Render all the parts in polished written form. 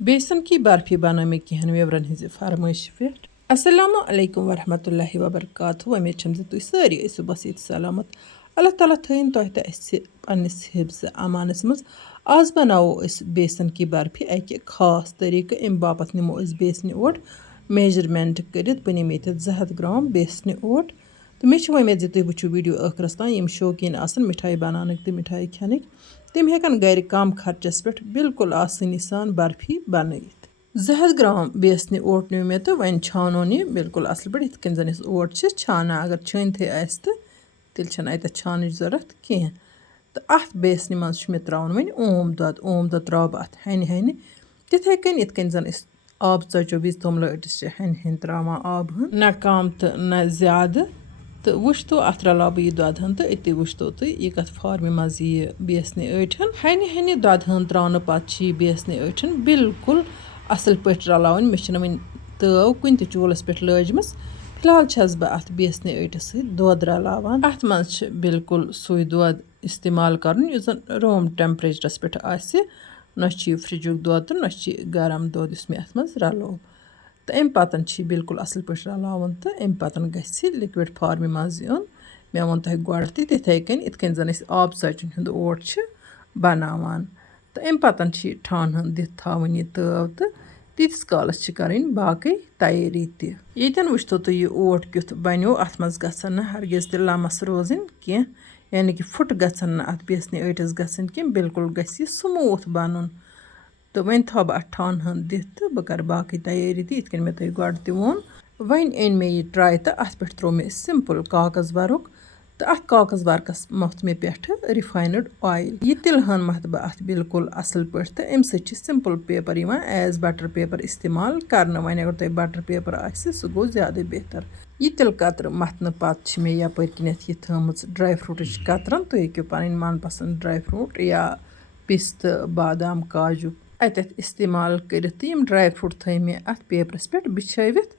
बेसन की बर्फी बनाने कहेन वेवरन हज फरमाइश पे अस्सलामु अलैकुम वरहमतुल्लाहि वबरकातुहू उम्मीद छम तुम सारी सुबह ये सलामत अल्लाह ताला थन तुह तो पन्निस हिफ्ज़ अमानस मज आज बनावो बेसन की बर्फी अकि खास तरीक़ अम बापत निमो बेसन ओट मेजरमेंट कर बह निम ये 200 ग्राम बेसन ओट तो मे उम्मीद तुम वो वीडियो आखिरस तान शौकीन मिठाई बनाने तो मिठाई खेन तम हेकन घर कम खर्चस पे बिल्कुल आसानी सान बर्फी बनत 200 ग्राम बेसन ओट नी मे तो वन छानो यह बिल्कुल असल पे इत जन ओट छाना अगर छानते तो तेल अत छान जरूरत कहें तो अत बेसन मज मे त्रावन वन ओम दो त्रा बह अत हन हन तिथे कन जन आब चचो विज तम लटिस हन हन त्रावान आब न कम तो न ज्यादा तो वुच तो अत रलाव बह यह दोदहन तो अति वुच तो तुम यह कत फार्मे मज यह बेसन अठन हन हन दोदहन त्रावन पे बेसन अठन बिल्कुल असल पे रलावन मे वन तव कुन चूलस पे लजमस फिलहाल छस बह अत बेसन अटिस दोद रलावान अत मज बिल्कुल सुई दोद इस्तेमाल कर जन रूम टेम्परेचरस पे न फ्रिजुक दोद तो न गरम दोद मे अत मज रलो तो अम पतन बिल्कुल असल पे रलावन तो अम पतन गि लिक्विड फार्मे मज यून मे वो तुह गो तिथे कन इत जन आब चचन हुंद ओट बनावान तो अम पतन ठान दिथ थावन यह तव तो तीस कालस कर बाकी तैयारी तन वुचतो तुम यह ओट क्युथ बनो अत मज गसन हरगिज त लमस रोजन कह यानी कि फुट गसन न अत बेसन अटिस गसन कह बिल्कुल गि स्मूथ बन तो वन थो बह ठान दिथ तो बह कर बाकी तैयारी इत मे तुह गो वोन वन अन मे यह ट्राई तो अत पे त्रो मे सिंपल कागज वर्क तो अत कागज वर्कस मथ मे पे रिफाइंड ऑयल यह तिलहन मथ बह अत बिल्कुल असल पे तो अम simple paper as butter paper इस्तेमाल कर वन अगर तुम बटर पेपर सह गो ज्यादा बेहतर यह तिल कतर मथन पे मे यप कनथ यह थम ड्राई फ्रूट कतरन तुम हेको पन मन पसंद ड्राई फ्रूट या पिस्त बादाम काजू अत इस्तेमाल कर ड्राई फ्रूट थ मे अत पेपरस पे बिछवित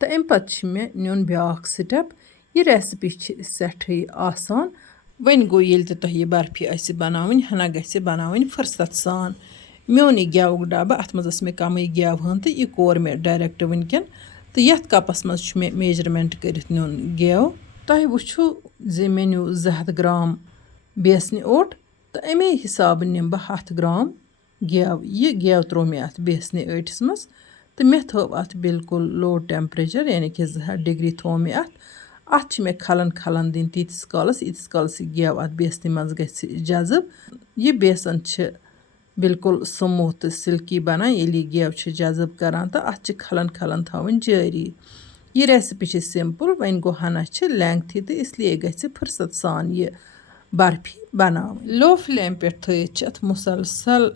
तो अम पे मे नुन ब्याक स्टेप यह रेसिपी सठी आसान वन गो ये तुह यह बर्फी बनावन हना गि बनावन फुर्सत सान मे ओन यह गेवुक डब्बा अत मज मे कम गेव हन तो यह कोर मे डायरेक्ट वनकन तो ये कपस मज मे मेजरमेंट कर नुन गेव तुह वो मे नु 200 ग्राम बेसन ओट तो अमे हिसाब निम बह 100 ग्राम गेव यह गेव त्रो मे अत बेसन अटिस मज तो मे थो अत बिल्कुल लो टेम्परेचर यानी कि 200 डिग्री थो मे अत मे खलन खलन दिन तीस कालस यह गेव अत बेसन मज गि जजब यह बेसन बिल्कुल स्मूथ तो सिल्की बनान ये गेव जजब करान तो अत खलन खलन थवन जारी यह रेसिपी सिंपल वन गो हना लेंथी तो इसलिए गि फुर्सत सान यह बर्फी बनाव लो फ्लेम पे थत मुसलसल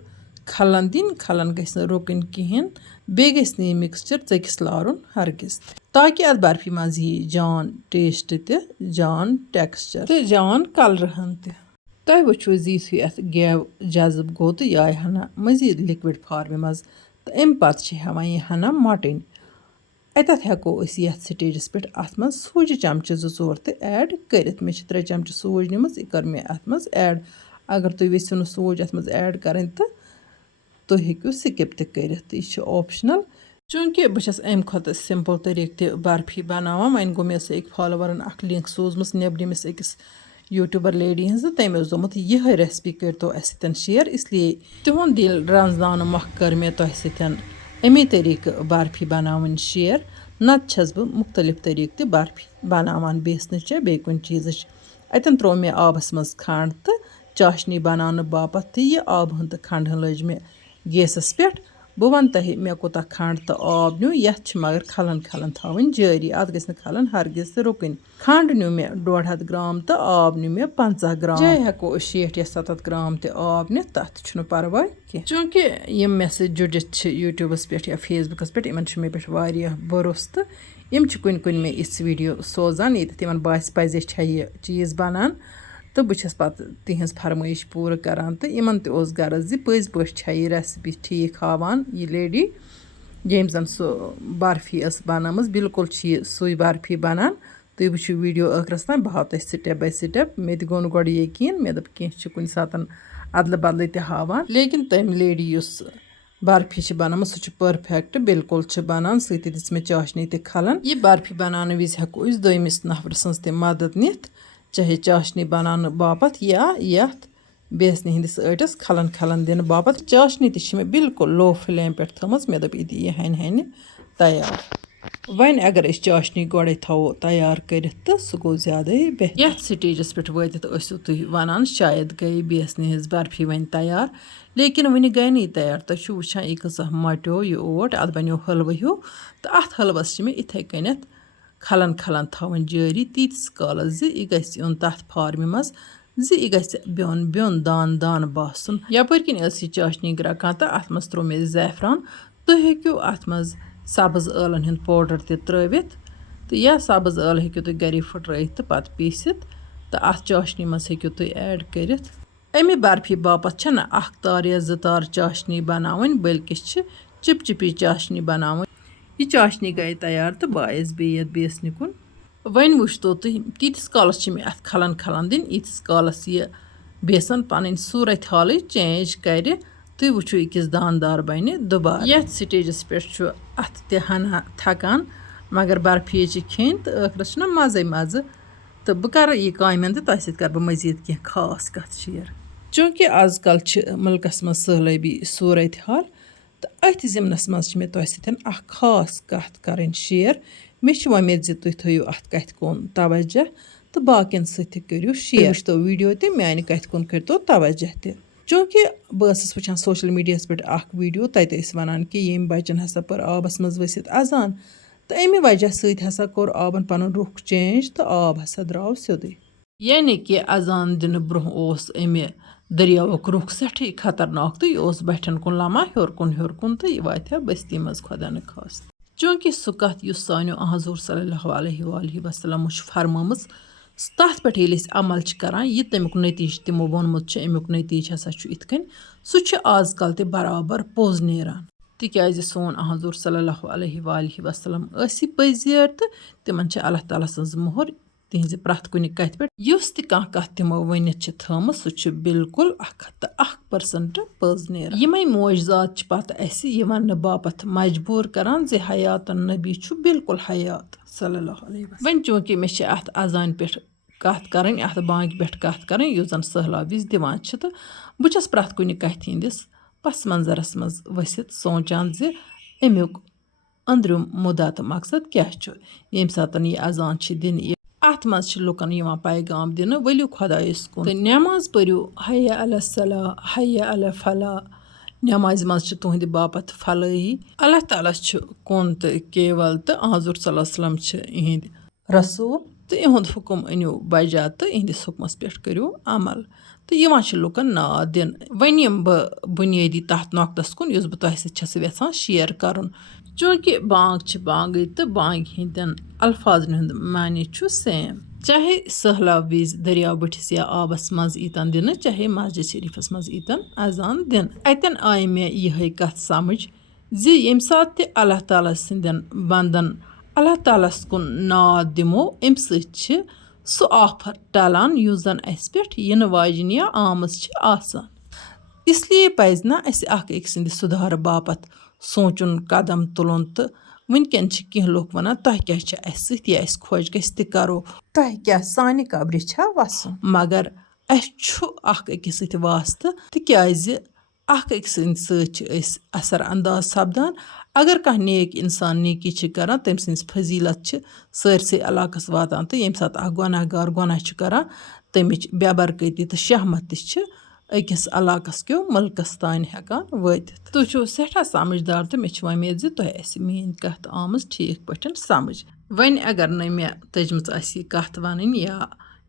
खलन दिन खलन गि रुकन कहें बे गि मिक्सचर चकिस लारुन हरगिज ताकि अत बर्फी मज यी जान टेस्ट जान टेक्सचर तो जान कलरहन तुह वो यु अत गेव जजब गो तो यह हना मजीद लिक्विड फार्मे मज तो अम पे हेवान यह हना मटन अतत हेको ये स्टेजस पे अत मज सूज चमचे 2-4 तो ऐड कर मे 3 चमचे सूज निम यह कर मे अत मज ऐड अगर तुम वेसो न सूज अत मज ऐड करें तो तुम हेको स्किप कर यह ऑप्शनल चूँकि बस अम खुद सिंपल तरीक बर्फी बनावान वन गो मे फॉलोवरन लिंक सोजम नेबरमिस अकिस यूट्यूबर लेडी हज तम दोमुत यह रेसिपी करो अस शेयर इसलिए तिहुंद दिल रंजदान मख कर मे तुह सतन अमे तरीक बर्फी बनावन शेयर नत छस बह मुख्तलिफ तरीक बर्फी बनावान बेसन बे कुन चीज अतन त्रो मे आबस मज खंड तो चाशनी बनाने बापत यह आब हन तो खंड लज मे गैसस पे बह वन तुह मे कोता खंड तो आब न्यू यथ मगर खलन खलन थवन जारी अत गि खलन हरगिज तो रुकन खंड न्यू मे 150 ग्राम तो आब न्यू मे 50 ग्राम जाए हेको 60 या 70 ग्राम तो आब नि तथ छु परवाह कह चूँकि यम मे सह जुड़ित यूट्यूबस पे या फेसबुकस पे इन मे पे वारिया भरोस तो यम कुन कुन मे इस वीडियो सोजान ये तिमन बास पजे यह चीज़ बनान तो बस पे तिहज फरमाइश पूरा करान तो इन तोस गर्ज पज पे यह रेसिपी ठीक हावान यह लेडी यम जन सह बर्फी बनाम बिल्कुल सुई बर्फी बनान तुम वो वीडियो आखिरस तान बह हाव स्टेप बाय स्टेप मे गो गो यकीन मे दप कह कुन सात अदल बदल हावान लेकिन तम लेडी برفی چھِ بنٲومٕژ سُہ چھُ پٔرفیکٹ بالکل چھِ بنان سۭتی دِژ مےٚ چاشنی تہِ کھلن یہِ برفی بناونہٕ وِزِ ہٮ۪کو أسۍ دوٚیمِس نفرٕ سٕنٛز تہِ مدد نِتھ چاہے چاشنی بناونہٕ باپتھ یا یتھ بیسنہِ ہِنٛدِس ٲٹِس کھلن کھلن دِنہٕ باپتھ چاشنی تہِ چھِ مےٚ بالکل لو فلیم پٮ۪ٹھ تھٲومٕژ مےٚ دوٚپ یہِ دی یہِ ہنہِ ہنہِ تیار وۄنۍ اگر أسۍ چاشنی گۄڈے تھاوو تیار کٔرِتھ تہٕ سُہ گوٚو زیادَے بہتر یتھ سٹیجس پٮ۪ٹھ وٲتِتھ ٲسِو تُہۍ ونان شاید گٔے بیسنہِ ہِنٛز برفی وۄنۍ تیار لیکن وٕنہِ گٔے نہٕ یہِ تیار تُہۍ چھِو وٕچھان یہِ کۭژاہ مۄٹیو یہِ اوٹ اتھ بنیو حلوٕ ہیوٗ تہٕ اتھ حلوس چھِ مےٚ یِتھے کٔنٮ۪تھ کھلن کھلن تھاوٕنۍ جٲری تیٖتِس کالس زِ یہِ گژھِ یُن تتھ فارمہِ منٛز زِ یہِ گژھِ بیوٚن بیوٚن دانہٕ دانہٕ باسُن یپٲرۍ کِنۍ ٲس یہِ چاشنی گرٛکان تہٕ اتھ منٛز تروو مےٚ زعفران تُہۍ ہیٚکِو اتھ منٛز سبٕز ٲلن ہُنٛد پوڈر تہِ ترٲوِتھ تہٕ یا سبٕز ٲلہٕ ہیٚکِو تُہۍ گری پھٕٹرٲیِتھ تہٕ پتہٕ پیٖسِتھ تہٕ اتھ چاشنی منٛز ہیٚکِو تُہۍ ایڈ کٔرِتھ امہِ برفی باپتھ چھنہٕ اکھ تار یا زٕ تار چاشنی بناوٕنۍ بلکہِ چھِ چِپچِپی چاشنی بناوٕنۍ یہِ چاشنی گٔے تیار تہٕ بہٕ آیس بیٚیہِ یتھ بیسنہِ کُن وۄنۍ وٕچھتو تُہۍ تیٖتِس کالس چھِ مےٚ اتھ کھلن کھلن دِنۍ ییٖتِس کالس یہِ بیسن پنٕنۍ صوٗرت حالٕے چینج کرِ تُہۍ وٕچھِو أکِس داندار بنہِ دُبارٕ یتھ سٹیجس پٮ۪ٹھ چھُ اتھ تہِ ہنا تھکان مگر برفی چھِ کھیٚنۍ تہٕ ٲخرس چھُنہ مزے مزٕ تہٕ بہٕ کرٕ یہِ کامٮ۪ن تہٕ تۄہہِ سۭتۍ کرٕ بہٕ مزیٖد کینٛہہ خاص کتھ شیر چوٗنکہِ آز کل چھِ مُلکس منٛز سہلٲبی صوٗرت حال تہٕ أتھۍ ضِمنس منٛز چھِ مےٚ تۄہہِ سۭتۍ اکھ خاص کتھ کرٕنۍ شیر مےٚ چھِ وۄمید زِ تُہۍ تھٲیِو اتھ کتھِ کُن توجہ تہٕ باقین سۭتۍ تہِ کٔرِو شیر وٕچھتو ویٖڈیو تہِ میانہِ کتھِ کُن کٔرۍتو توجہ تہِ چوٗنکہِ بہٕ ٲسٕس وٕچھان سوشل میٖڈیاہس پٮ۪ٹھ اکھ ویٖڈیو تتہِ ٲسۍ ونان کہِ ییٚمۍ بچن ہسا پٔر آبس منٛز ؤسِتھ اذان تہٕ امہِ وجہ سۭتۍ ہسا کوٚر آبن پنُن رُخ چینج تہٕ آب ہسا درٛاو سیوٚدُے یعنی کہِ اذان دِنہٕ برٛونٛہہ اوس امہِ دٔریاوُک رُخ سٮ۪ٹھٕے خطرناک تہٕ یہِ اوس بٹھٮ۪ن کُن لمان ہیوٚر کُن تہٕ یہِ واتہِ ہا بستی منٛز خۄدا نہٕ خاص چوٗنکہِ سُہ کتھ یُس سانیو حضوٗر صلی اللہ علیہ وسلمو چھِ فرمٲمٕژ تتھ پٮ۪ٹھ ییٚلہِ أسۍ عمل چھِ کران یہِ تمیُک نٔتیٖجہٕ تِمو ووٚنمُت چھُ امیُک نٔتیٖجہٕ ہسا چھُ یِتھ کٔنۍ سُہ چھُ آز کل تہِ برابر پوٚز نیران تِکیازِ سون حضوٗر صلی اللہ علیہ وسلم ٲسۍ پٔزۍ تہٕ تِمن چھِ اللہ تعالیٰ سٕنٛز مۄہر تِہنٛزِ پرٛٮ۪تھ کُنہِ کتھِ پٮ۪ٹھ یُس تہِ کانٛہہ کتھ تِمو ؤنِتھ چھِ تھٲومٕژ سُہ چھُ بالکُل 101% پٔز نیران یِمے موجزات چھِ پتہٕ اسہِ یہِ وننہٕ باپتھ مجبوٗر کران زِ حیاتن نبی چھُ بالکُل حیات صلی اللہ علیہ وسلم وۄنۍ چوٗنکہِ مےٚ چھِ اتھ اذانہِ پٮ۪ٹھ کتھ کرٕنۍ اتھ بانگہِ پٮ۪ٹھ کتھ کرٕنۍ یُس زن سہلاب وِزِ دِوان چھِ تہٕ بہٕ چھس پرٛٮ۪تھ کُنہِ کتھِ ہِنٛدِس پس منظرس منٛز ؤسِتھ سونچان زِ امیُک أنٛدرِم مُدا تہٕ مقصد کیاہ چھُ ییٚمہِ ساتہٕ یہِ اذان چھِ دِنہٕ اتھ منٛز چھِ لُکن یِوان پیغام دِنہٕ ؤلِو خۄدایس کُن تہٕ نٮ۪ماز پٔرِو حیّ علی الصلاۃ حیّ علی الفلاح نٮ۪مازِ منٛز چھِ تُہنٛدِ باپتھ فلٲحی اللہ تعالیٰ چھُ کُن تہٕ کیوَل تہٕ حضوٗر صلی اللہ علیہ وسلم چھِ یِہنٛدۍ رسوٗل تہٕ یِہُنٛد حُکم أنِو بجا تہٕ یِہنٛدِس حُکمس پٮ۪ٹھ کٔرِو عمل تہٕ یِوان چھِ لُکن ناد دِنہٕ وۄنۍ یِم بہٕ بُنیٲدی تتھ نۄقطس کُن یُس بہٕ تۄہہِ سۭتۍ چھَس یژھان شیر کرُن چوٗنکہِ بانگ چھِ بانگٕے تہٕ بانگہِ ہِنٛدٮ۪ن الفاظن ہُنٛد معنے چھُ سیم چاہے سہلاب وِزِ دٔریاو بٔٹھِس یا آبس منٛز ییٖتن دِنہٕ چاہے مسجد شریٖفس منٛز ییٖتن اذان دِنہٕ اتٮ۪ن آیہِ مےٚ یِہے کتھ سمجھ زِ ییٚمہِ ساتہٕ تہِ اللہ تعالیٰ سٕنٛدٮ۪ن بنٛدن اللہ تعالیٰ ہس کُن ناد دِمو امہِ سۭتۍ چھِ سُہ آفر ٹلان یُس زن اسہِ پٮ۪ٹھ یِنہٕ واجِنۍ یا آمٕژ چھِ آسان اسلیے پزِ نہ اسہِ اکھ أکۍ سٕنٛدِ سُدھارٕ باپتھ سونٛچُن قدم تُلُن تہٕ وٕنکٮ۪ن چھِ کینٛہہ لُکھ ونان تۄہہِ کیٛاہ چھِ اسہِ سۭتۍ یہِ اسہِ خۄش گژھِ تہِ کرو تۄہہِ کیٛاہ سانہِ قبرِ چھا وسُن مگر اسہِ چھُ اکھ أکِس سۭتۍ واسطہٕ تِکیٛازِ اکھ أکۍ سٕنٛدِ سۭتۍ چھِ أسۍ اثر انداز سپدان اگر کانٛہہ نیک انسان نیکی چھِ کران تٔمۍ سٕنٛز فضیٖلت چھِ سٲرسٕے علاقس واتان تہٕ ییٚمہِ ساتہٕ اکھ گۄناہ گار گۄناہ چھُ کران تمِچ بے برکٲتی تہٕ شہمت تہِ چھِ أکِس علاقس کیو مُلکس تانۍ ہٮ۪کان وٲتِتھ تُہۍ چھِو سٮ۪ٹھاہ سمجھدار تہٕ مےٚ چھِ وۄمید زِ تۄہہِ آسہِ میٲنۍ کتھ آمٕژ ٹھیٖک پٲٹھۍ سمجھ وۄنۍ اگر نہٕ مےٚ تٔجمٕژ آسہِ یہِ کتھ ونٕنۍ یا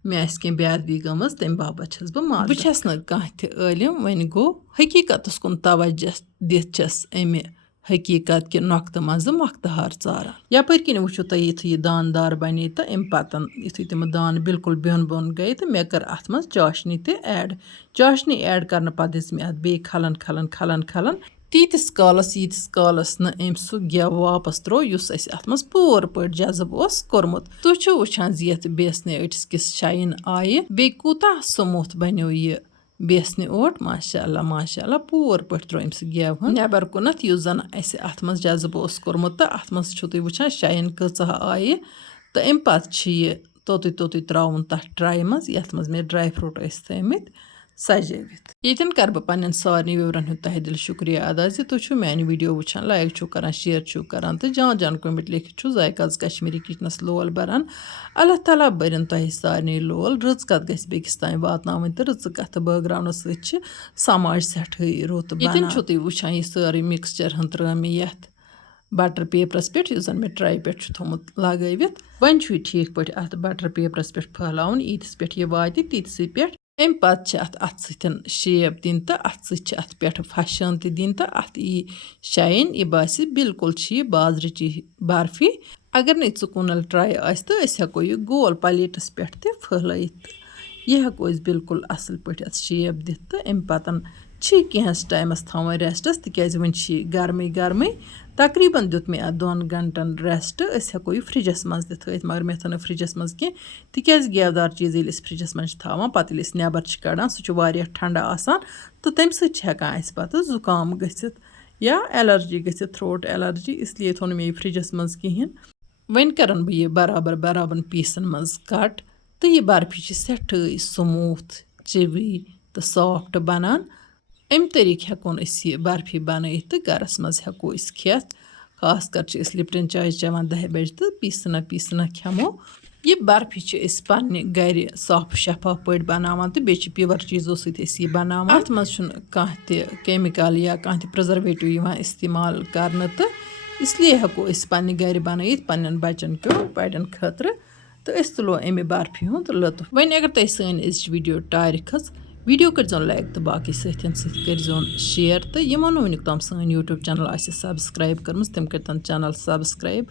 مےٚ آسہِ کینٛہہ بے ادبی گٔمٕژ تمہِ باپتھ چھس بہٕ معذرت بہٕ چھس نہٕ کانٛہہ تہِ عٲلِم وۄنۍ گوٚو حقیٖقتس کُن توجہ دِتھ چھس امہِ حقیٖقت کہِ نۄقطہٕ منٛزٕ مۄختہار ژاران یپٲرۍ کِنۍ وٕچھِو تُہۍ یِتھُے یہِ داندار بنے تہٕ امہِ پتن یِتھُے تِم دانہٕ بالکُل بیوٚن بیوٚن گٔے تہٕ مےٚ کٔر اتھ منٛز چاشنی تہِ ایڈ چاشنی ایڈ کرنہٕ پتہٕ دِژ مےٚ اتھ بیٚیہِ کھلن تیٖتِس کالس نہٕ أمۍ سُہ گٮ۪و واپس تروو یُس اسہِ اتھ منٛز پوٗرٕ پٲٹھۍ جذب اوس کوٚرمُت تُہۍ چھِو وٕچھان زِ یتھ بیسنہِ أٹِس کِس شاین آیہِ بیٚیہِ کوٗتاہ سموٗتھ بنیو یہِ بیسنہِ اوٹ ماشاء اللہ پوٗرٕ پٲٹھۍ ترٛوو أمۍ سُہ گٮ۪وُن نٮ۪بر کُنَتھ یُس زَن اَسہِ اَتھ منٛز جذب اوس کوٚرمُت تہٕ اَتھ منٛز چھُو تُہۍ وٕچھان شایِن کۭژاہ آیہِ تہٕ اَمہِ پَتہٕ چھِ یہِ توٚتُے ترٛاوُن تَتھ ٹرٛاے منٛز یَتھ منٛز مےٚ ڈرٛاے فرٛوٗٹ ٲسۍ تھٲیمٕتۍ سَجٲوِتھ ییٚتٮ۪ن کَرٕ بہٕ پنٛنٮ۪ن سارنٕے وِورَن ہُنٛد تہہِ دِل شُکریہ ادا زِ تُہۍ چھُو میٛانہِ ویٖڈیو وٕچھان لایک چھُو کَران شِیَر چھُو کَران تہٕ جان کوٚمٮ۪نٛٹ لیکھِتھ چھُو ذایقاز کشمیٖری کِچنَس لول بَران اللہ تعالیٰ بٔرِنۍ تۄہہِ سارنٕے لول رٕژ کَتھ گژھِ بیٚکِس تانۍ واتناوٕنۍ تہٕ رٕژٕ کَتھٕ بٲگراونہٕ سۭتۍ چھِ سماج سٮ۪ٹھٕے رُت ییٚتٮ۪ن چھُو تُہۍ وٕچھان یہِ سٲرٕے مِکسچَر ہن ترٛٲو مےٚ یَتھ بَٹر پیپرَس پٮ۪ٹھ یُس زَن مےٚ ٹرٛاے پٮ۪ٹھ چھُ تھوٚمُت لگٲوِتھ وۄنۍ چھُ یہِ ٹھیٖک پٲٹھۍ اَتھ بَٹر پیپرَس پٮ۪ٹھ پھٔہلاوُن ییٖتِس پٮ۪ٹھ یہِ واتہِ تیٖتِسٕے پٮ۪ٹھ اَمہِ پَتہٕ چھِ اَتھ سۭتۍ شیپ دِنۍ تہٕ اَتھ سۭتۍ چھِ اَتھ پٮ۪ٹھٕ پھَشان تہِ دِنۍ تہٕ اَتھ یی شایِن یہِ باسہِ بِلکُل چھِ یہِ بازرٕچی برفی اگر نہٕ ژُکوٗنَل ٹرٛاے آسہِ تہٕ أسۍ ہٮ۪کو یہِ گول پَلیٹَس پٮ۪ٹھ تہِ پھٔہلٲیِتھ تہٕ یہِ ہٮ۪کو أسۍ بِلکُل اَصٕل پٲٹھۍ اَتھ شیپ دِتھ تہٕ اَمہِ پَتہٕ چھِ یہِ کینٛہَس ٹایمَس تھاوان رٮ۪سٹَس تِکیٛازِ وۄنۍ چھِ یہِ گرمٕے تقریٖباً دیُت مےٚ اَتھ 2 گھنٹَن رٮ۪سٹ أسۍ ہٮ۪کو یہِ فرٛجَس منٛز تہِ تھٲیِتھ مگر مےٚ تھٲو نہٕ فرٛجَس منٛز کینٛہہ تِکیٛازِ گٮ۪ودار چیٖز ییٚلہِ أسۍ فرٛجَس منٛز چھِ تھاوان پَتہٕ ییٚلہِ أسۍ نٮ۪بر چھِ کَڑان سُہ چھُ واریاہ ٹھنٛڈٕ آسان تہٕ تَمہِ سۭتۍ چھِ ہٮ۪کان اَسہِ پَتہٕ زُکام گٔژھِتھ یا اٮ۪لَرجی گٔژھِتھ تھرٛوٹ اٮ۪لَرجی اِسلیے تھوٚو نہٕ مےٚ یہِ فرٛجَس منٛز کِہیٖنۍ وۄنۍ کَرَن بہٕ یہِ برابر پیٖسَن منٛز کَٹ تہٕ یہِ برفی چھِ سٮ۪ٹھٕے سموٗتھ چِوی تہٕ سافٹ بَنان اَمہِ طریٖقہٕ ہٮ۪کون أسۍ یہِ برفی بَنٲیِتھ تہٕ گَرَس منٛز ہٮ۪کو أسۍ کھٮ۪تھ خاص کر چھِ أسۍ لِپٹَن چاے چٮ۪وان 10 بَجہِ تہٕ پیٖسنا کھٮ۪مو یہِ برفی چھِ أسۍ پنٛنہِ گَرِ صاف شفاف پٲٹھۍ بَناوان تہٕ بیٚیہِ چھِ پیور چیٖزو سۭتۍ أسۍ یہِ بَناوان اَتھ منٛز چھُنہٕ کانٛہہ تہِ کیمِکل یا کانٛہہ تہِ پرٛزرویٹِو یِوان اِستعمال کَرنہٕ تہٕ اِسلیے ہٮ۪کو أسۍ پنٛنہِ گَرِ بَنٲیِتھ پنٛنٮ۪ن بَچَن کیو بَڑٮ۪ن خٲطرٕ تہٕ أسۍ تُلو اَمہِ برفی ہُنٛد لُطف وۄنۍ اگر تۄہہِ سٲنۍ أزِچ ویٖڈیو ٹارِ کھٔژ ویٖڈیو کٔرۍزیون لایک تہٕ باقٕے سۭتۍ کٔرۍزیون شِیَر تہٕ یِمو نہٕ وٕنیُک تام سٲنۍ یوٗٹیوٗب چَنَل آسہِ سبسکرایب کٔرمٕژ تِم کٔرۍتَن چَنَل سبسکرایب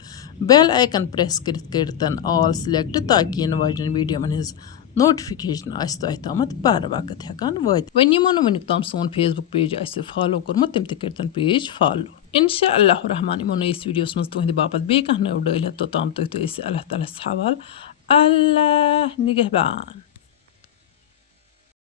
بیل آیکَن پرٛٮ۪س کٔرِتَن آل سِلٮ۪کٹ تاکہِ یِنہٕ واجٮ۪ن ویٖڈیوَن ہِنٛز نوٹِفِکیشَن آسہِ تۄہہِ تامَتھ بَر وقت ہٮ۪کان وٲتِتھ وۄنۍ یِمو نہٕ وٕنیُک تام سون فیس بُک پیج آسہِ فالو کوٚرمُت تِم تہِ کٔرۍتَن پیج فالو اِنشاء اللہ رحمان یِمو نٔیِس ویٖڈیوَس منٛز تُہٕنٛدِ باپَتھ بیٚیہِ کانٛہہ نٔو ڈٲلۍ ہٮ۪تھ توٚتام تُہۍ تہٕ أسۍ اللہ تعالیٰ ہَس حوالہٕ اللہ نِگہبان